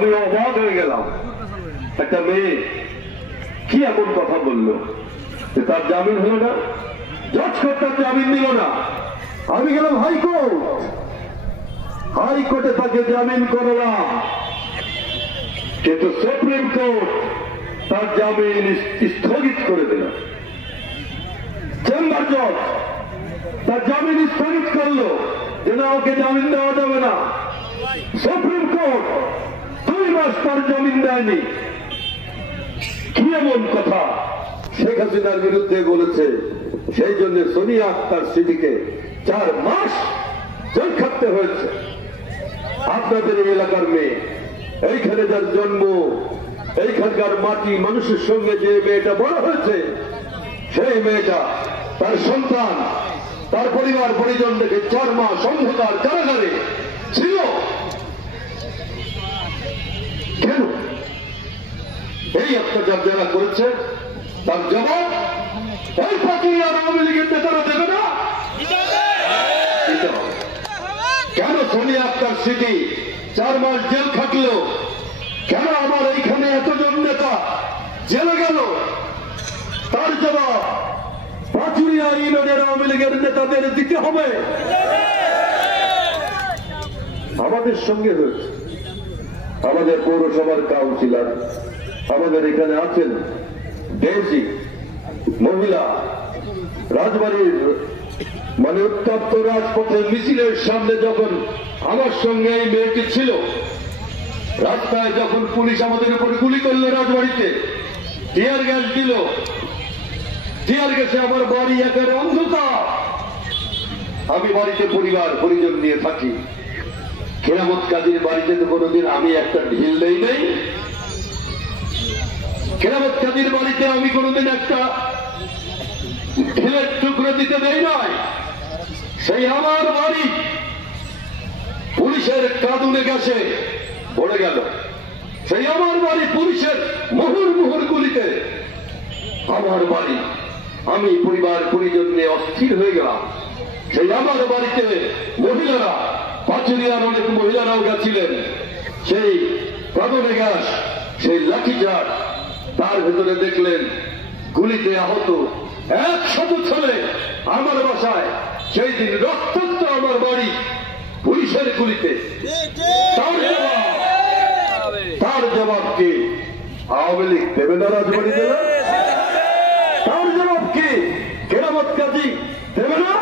আমি অবাক হয়ে গেলাম, একটা মেয়ে কি এমন কথা বললো যে তার জামিন হলো না, জজ কোর্ট তার জামিন দিল না। আমি গেলাম হাইকোর্ট, হাইকোর্টে তাকে জামিন করলাম, কিন্তু সুপ্রিম কোর্ট তার জামিন স্থগিত করে দিল। চেম্বার জজ তার জামিন স্থগিত করলো যে না, ওকে জামিন দেওয়া যাবে না। সুপ্রিম কোর্ট 2 মাস তার জামিন দেয়নি। কি এমন কথা শেখ হাসিনার বিরুদ্ধে বলেছে, সেই জন্য সোনিয়া আক্তার সিদ্দিকীকে 4 মাস জেল খাটতে হয়েছে। আপনাদের এই এলাকার মেয়ে, এইখানে যার জন্ম, এইখানকার মাটি মানুষের সঙ্গে যে মেয়েটা বড় হয়েছে, সেই মেয়েটা তার সন্তান তার পরিবার পরিজন থেকে 4 মাস অন্ধকার কারাগারে ছিল। কেন এই অত্যাচার যারা করেছে তার জবাব এই পাকিস্তান আওয়ামী লীগের নেতারা দেবে না? কেন সোনিয়া আক্তার সিদ্দিকী 4 মাস জেল খাটলো? কেন আমার এইখানে এতজন নেতা জেলে গেল? তার জবাব পাচুরিয়া ইউনিয়নের আওয়ামী লীগের নেতাদের দিতে হবে। আমাদের সঙ্গে হয়েছে, আমাদের পৌরসভার কাউন্সিলর আমাদের এখানে আছেন, ডেজি মহিলা, রাজবাড়ির মানে উত্তপ্ত রাজপথের মিছিলের সামনে যখন আমার সঙ্গে এই মেয়েটি ছিল, রাস্তায় যখন পুলিশ আমাদের উপরে গুলি করলো, রাজবাড়িতে টিয়ার গ্যাস দিল, টিয়ার গ্যাসে আমার বাড়ি একেবারে অন্ধকার। আমি বাড়িতে পরিবার পরিজন নিয়ে থাকি। কেরামত কাজীর বাড়িতে তো কোনোদিন আমি একটা ঢিল দেই নাই। কেরামত কাজীর বাড়িতে আমি কোনোদিন একটা ঢিলের টুকরো দিতে দেই নাই। সেই আমার বাড়ি পুলিশের কাঁদুনে গেছে পড়ে গেল। সেই আমার বাড়ি পুলিশের মুহুর মুহুর গুলিতে আমার বাড়ি। আমি পরিবার পরিজন নিয়ে অস্থির হয়ে গেলাম। সেই আমার বাড়িতে মহিলারা, পাচুরিয়ার অনেক মহিলারাও গেছিলেন। সেই কাঁদুনে গ্যাস, সেই লাঠিচার্জ, তার ভেতরে দেখলেন গুলিতে আহত 100 ছেলে আমার বাসায়। সেই দিন রক্তাক্ত আমার বাড়ি পুলিশের গুলিতে। তার জবাব কি আওয়ামী লীগ দেবে না? রাজবাড়ি দেবে? তার জবাব কি কেরামত কাজী দেবে না?